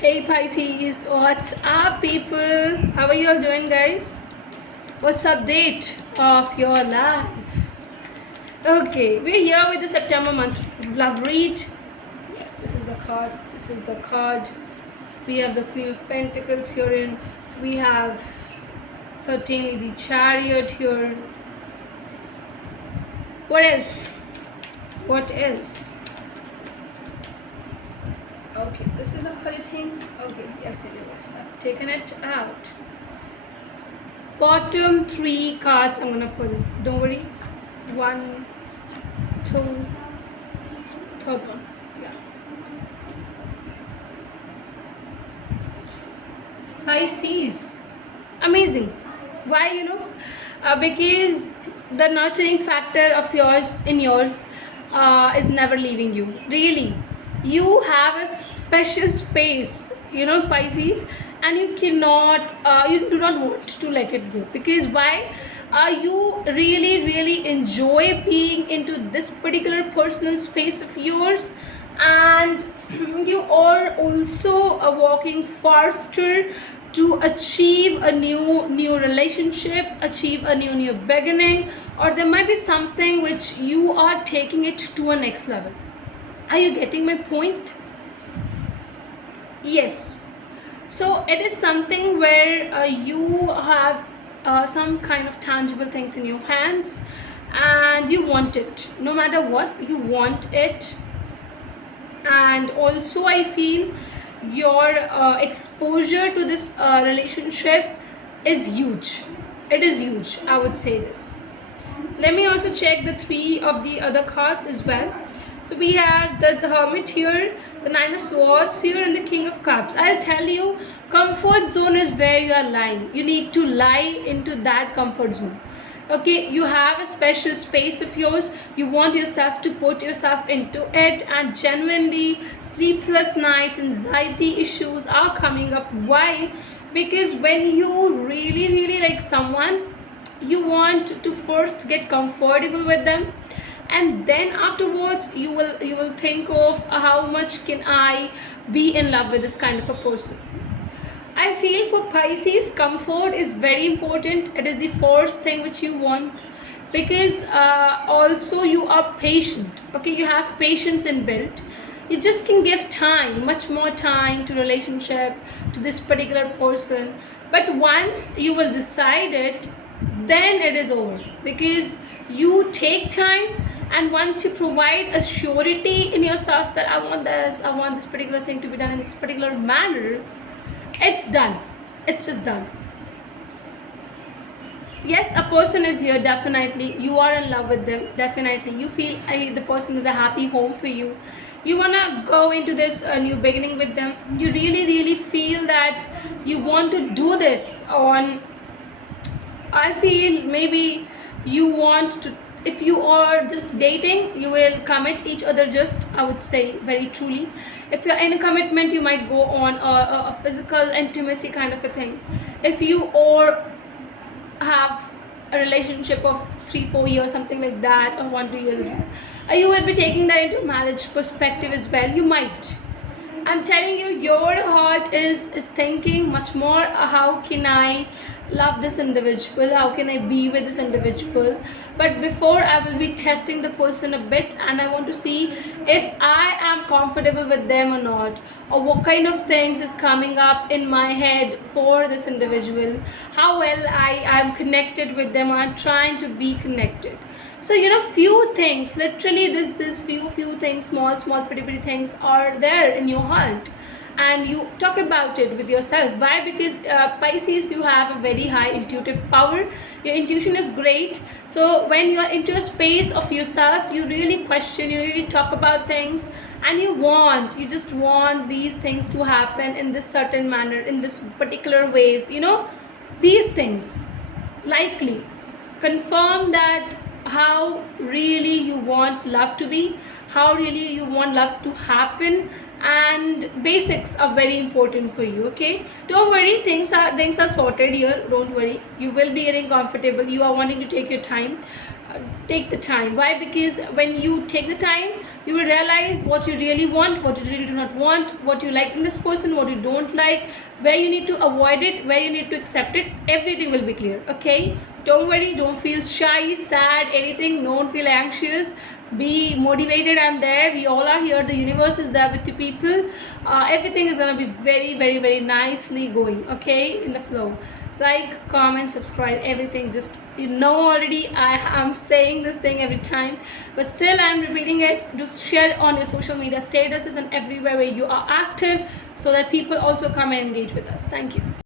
Hey Pisces, what's up people? How are you all doing guys? What's the update of your life? Okay, we're here with the September month love read. Yes, this is the card. This is the card. We have the Queen of Pentacles here we have certainly the Chariot here. What else? What else? Okay, this is the holy thing. Okay, yes, universe. I've taken it out. Bottom three cards I'm gonna pull. Don't worry. One, two, third one. Yeah. Pisces. Amazing. Why, because the nurturing factor of yours in yours is never leaving you. Really. You have a special space, Pisces, and you cannot, you do not want to let it go. Because why? You really enjoy being into this particular personal space of yours, and you are also walking faster to achieve a new relationship, achieve a new beginning, or there might be something which you are taking it to a next level. Are you getting my point? Yes. So it is something where you have some kind of tangible things in your hands and you want it. No matter what, you want it. And also I feel your exposure to this relationship is huge. It is huge, I would say this. Let me also check the three of the other cards as well. So we have the Hermit here, the Nine of Swords here, and the King of Cups. I'll tell you, comfort zone is where you are lying. You need to lie into that comfort zone. Okay, you have a special space of yours. You want yourself to put yourself into it, and genuinely sleepless nights, anxiety issues are coming up. Why? Because when you really like someone, you want to first get comfortable with them, and then afterwards you will think of how much can I be in love with this kind of a person. I feel for Pisces, comfort is very important. It is the first thing which you want, because also you are patient. Okay, you have patience inbuilt. You just can give time, much more time to relationship, to this particular person. But once you will decide it, then it is over, because you take time, and once you provide a surety in yourself that I want this particular thing to be done in this particular manner, it's done. It's just done. Yes, a person is here, definitely. You are in love with them, definitely. You feel the person is a happy home for you. You want to go into this new beginning with them. You really feel that you want to do this on, I feel maybe you want to, if you are just dating, you will commit each other, just, I would say, very truly. If you're in a commitment, you might go on a physical intimacy kind of a thing. If you or have a relationship of 3-4 years, something like that, or 1-2 years, you will be taking that into marriage perspective as well. You might. I'm telling you, your heart is thinking much more, how can I love this individual, how can I be with this individual. But before, I will be testing the person a bit, and I want to see if I am comfortable with them or not, or what kind of things is coming up in my head for this individual, how well I am connected with them, or I'm trying to be connected. So few things, literally this few things, small pretty things are there in your heart, and you talk about it with yourself. Why? Because Pisces, you have a very high intuitive power. Your intuition is great. So when you're into a space of yourself, you really question, you really talk about things, and you just want these things to happen in this certain manner, in this particular ways. These things likely confirm that how really you want love to be, how really you want love to happen, and basics are very important for you. Okay, don't worry, things are sorted here. Don't worry, you will be getting comfortable. You are wanting to take your time. Take the time. Why? Because when you take the time, You will realize what you really want, what you really do not want, what you like in this person, what you don't like, where you need to avoid it, where you need to accept it. Everything will be clear. Okay, don't worry, don't feel shy, sad, anything. Don't feel anxious. Be motivated. I'm there. We all are here. The universe is there with you people. Everything is gonna be very, very, very nicely going. Okay, in the flow. Like, comment, subscribe, everything. Just, you know already, I am saying this thing every time, but still I'm repeating it. Just share it on your social media statuses and everywhere where you are active, so that people also come and engage with us. Thank you.